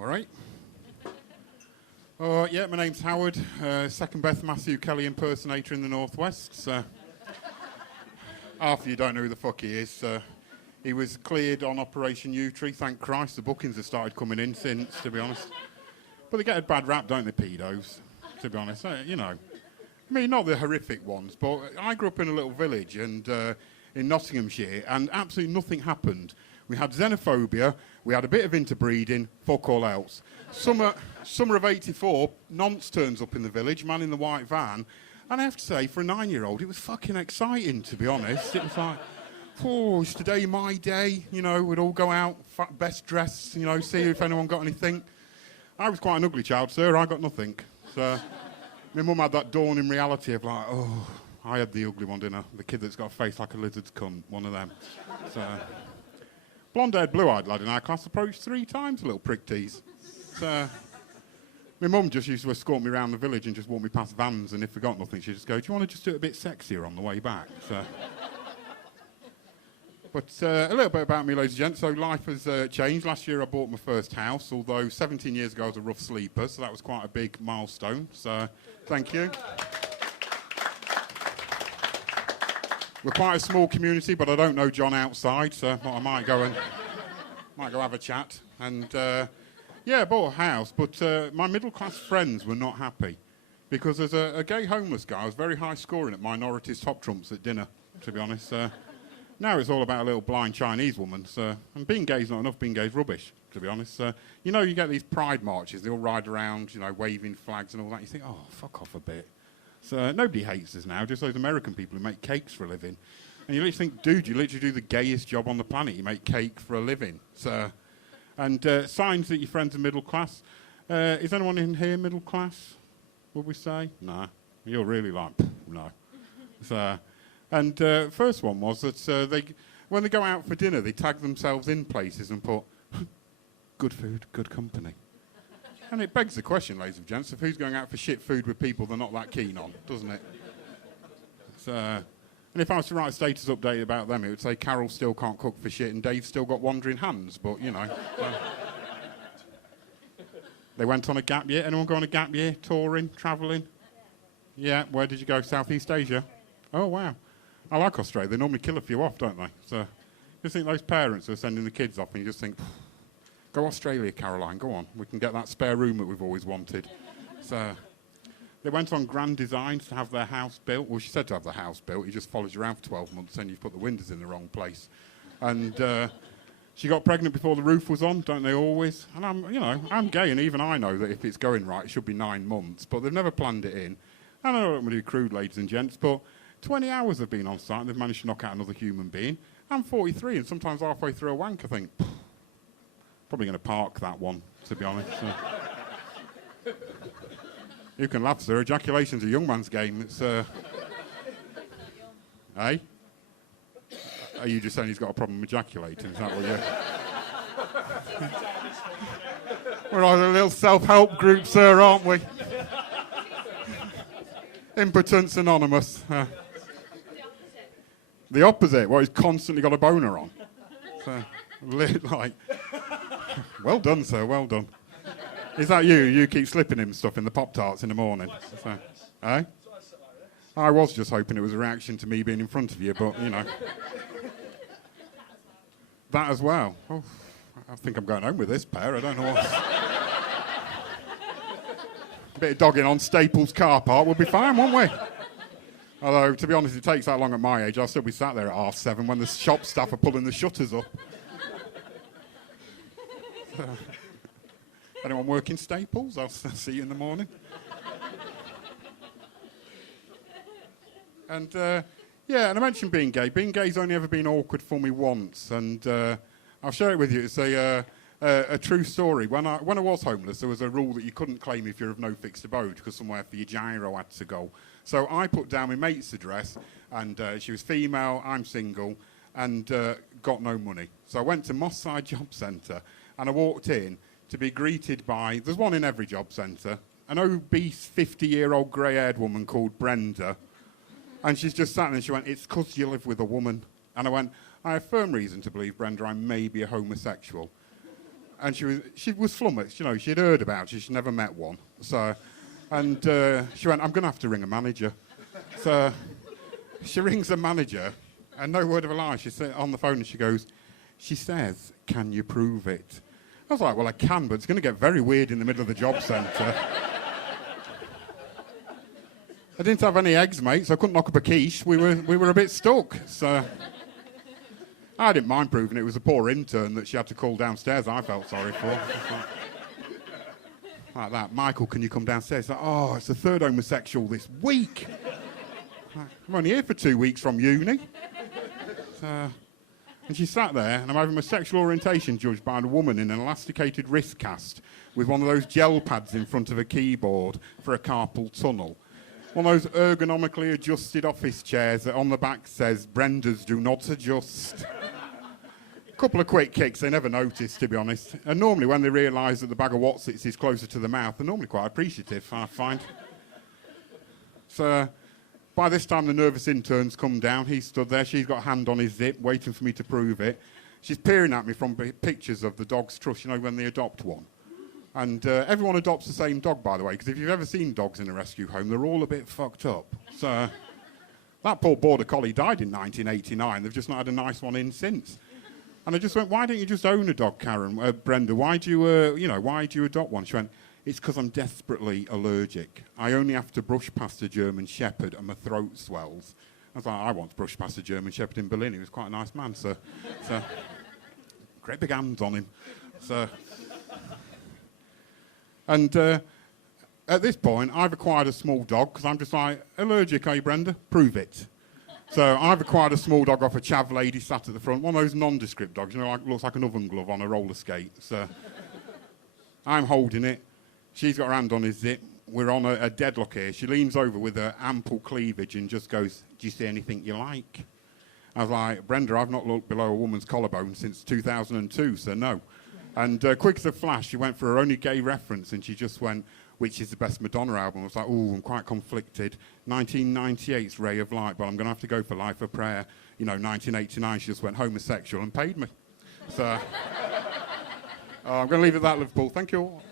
All right. Yeah, my name's Howard, second best Matthew Kelly impersonator in the Northwest. So half of you don't know who the fuck he is. He was cleared on Operation U-Tree. Thank Christ, the bookings have started coming in since, to be honest. But they get a bad rap, don't they, pedos, to be honest. You know, I mean, not the horrific ones, but I grew up in a little village and in Nottinghamshire, and absolutely nothing happened. We had xenophobia, we had a bit of interbreeding, fuck all else. Summer of '84, Nonce turns up in the village, man in the white van, and I have to say, for a 9-year-old, it was fucking exciting, to be honest. It was like, oh, is today my day? You know, we'd all go out, best dressed, you know, see if anyone got anything. I was quite an ugly child, sir, I got nothing. So, my mum had that dawning reality of like, oh, I had the ugly one, didn't I? The kid that's got a face like a lizard's cunt, one of them. So, blonde-haired, blue-eyed lad in our class approached 3 times, a little prick tease. So, my mum just used to escort me around the village and just walk me past vans, and if we got nothing, she'd just go, do you want to just do it a bit sexier on the way back? So, but a little bit about me, ladies and gents. So life has changed. Last year I bought my first house, although 17 years ago I was a rough sleeper, so that was quite a big milestone. So, thank you. We're quite a small community, but I don't know John outside, so I might go have a chat. And yeah, I bought a house, but my middle-class friends were not happy because there's a gay homeless guy. I was very high scoring at minorities top trumps at dinner, to be honest. Now it's all about a little blind Chinese woman. So, and being gay is not enough. Being gay is rubbish, to be honest. You know, you get these pride marches. They all ride around, you know, waving flags and all that. You think, oh, fuck off a bit. So nobody hates us now, just those American people who make cakes for a living. And you literally think, dude, you literally do the gayest job on the planet. You make cake for a living. So, and signs that your friends are middle class. Is anyone in here middle class, would we say? No. You're really like, no. So, and first one was that when they go out for dinner, they tag themselves in places and put, good food, good company. And it begs the question, ladies and gents, of who's going out for shit food with people they're not that keen on, doesn't it? So, and if I was to write a status update about them, it would say Carol still can't cook for shit and Dave's still got wandering hands, but, you know. They went on a gap year. Anyone go on a gap year? Touring, travelling? Yeah, where did you go? Southeast Asia? Oh, wow. I like Australia. They normally kill a few off, don't they? So, just think those parents who are sending the kids off and you just think, go Australia, Caroline, go on. We can get that spare room that we've always wanted. So they went on Grand Designs to have their house built. Well, she said to have the house built. He just follows you around for 12 months and you've put the windows in the wrong place. And she got pregnant before the roof was on, don't they always? And I'm gay, and even I know that if it's going right, it should be 9 months. But they've never planned it in. I don't know what I'm going to do crude, ladies and gents, but 20 hours have been on site and they've managed to knock out another human being. I'm 43, and sometimes halfway through a wank I think, probably going to park that one, to be honest. You can laugh, sir. Ejaculation's a young man's game. It's, Are you just saying he's got a problem ejaculating? Is that what you're... We're on a little self-help group, sir, aren't we? Impotence Anonymous. The opposite, what he's constantly got a boner on. So, like... Well done, sir, well done. Is that you? You keep slipping him stuff in the Pop-Tarts in the morning. So, eh? I was just hoping it was a reaction to me being in front of you, but, you know. That as well. Oh, I think I'm going home with this pair, I don't know what. A bit of dogging on Staples car park would be fine, wouldn't we? Although, to be honest, it takes that long at my age. I'll still be sat there at 7:30 when the shop staff are pulling the shutters up. Anyone working Staples? I'll see you in the morning. And yeah, and I mentioned being gay. Being gay's only ever been awkward for me once, and I'll share it with you. It's a true story. When I was homeless, there was a rule that you couldn't claim if you're of no fixed abode because somewhere for your gyro had to go. So I put down my mate's address, and she was female, I'm single, and got no money. So I went to Moss Side Job Centre, and I walked in to be greeted by, there's one in every job centre, an obese 50-year-old grey-haired woman called Brenda. And she's just sat there and she went, it's 'cause you live with a woman. And I went, I have firm reason to believe, Brenda, I may be a homosexual. And she was flummoxed, you know, she'd heard about it, she'd never met one. So, and she went, I'm going to have to ring a manager. So she rings a manager, and no word of a lie, she's on the phone and she goes, she says, can you prove it? I was like, well, I can, but it's going to get very weird in the middle of the job centre. I didn't have any eggs, mate, so I couldn't knock up a quiche. We were a bit stuck, so... I didn't mind proving it was a poor intern that she had to call downstairs. I felt sorry for. Like that. Michael, can you come downstairs? Like, oh, it's the third homosexual this week. I'm only here for 2 weeks from uni. And she sat there, and I'm having my sexual orientation judged by a woman in an elasticated wrist cast with one of those gel pads in front of a keyboard for a carpal tunnel. One of those ergonomically adjusted office chairs that on the back says, Brenda's do not adjust. Couple of quick kicks, they never noticed, to be honest. And normally when they realise that the bag of Wotsits is closer to the mouth, they're normally quite appreciative, I find. So by this time the nervous intern's come down, he stood there, she's got a hand on his zip, waiting for me to prove it. She's peering at me from pictures of the dog's trust, you know, when they adopt one. And everyone adopts the same dog, by the way, because if you've ever seen dogs in a rescue home, they're all a bit fucked up. So that poor border collie died in 1989. They've just not had a nice one in since. And I just went, why don't you just own a dog, Brenda? Why do you adopt one? She went, it's because I'm desperately allergic. I only have to brush past a German Shepherd and my throat swells. I was like, I once brushed past a German Shepherd in Berlin. He was quite a nice man, so great big hands on him. So, and at this point, I've acquired a small dog because I'm just like, allergic, are you, Brenda? Prove it. So I've acquired a small dog off a chav lady sat at the front, one of those nondescript dogs, you know, like looks like an oven glove on a roller skate. So I'm holding it. She's got her hand on his zip. We're on a deadlock here. She leans over with her ample cleavage and just goes, do you see anything you like? I was like, Brenda, I've not looked below a woman's collarbone since 2002, so no. And quick as a flash, she went for her only gay reference and she just went, which is the best Madonna album. I was like, oh, I'm quite conflicted. 1998's Ray of Light, but I'm going to have to go for Life of Prayer. You know, 1989, she just went homosexual and paid me. So I'm going to leave it at that, Liverpool. Thank you all.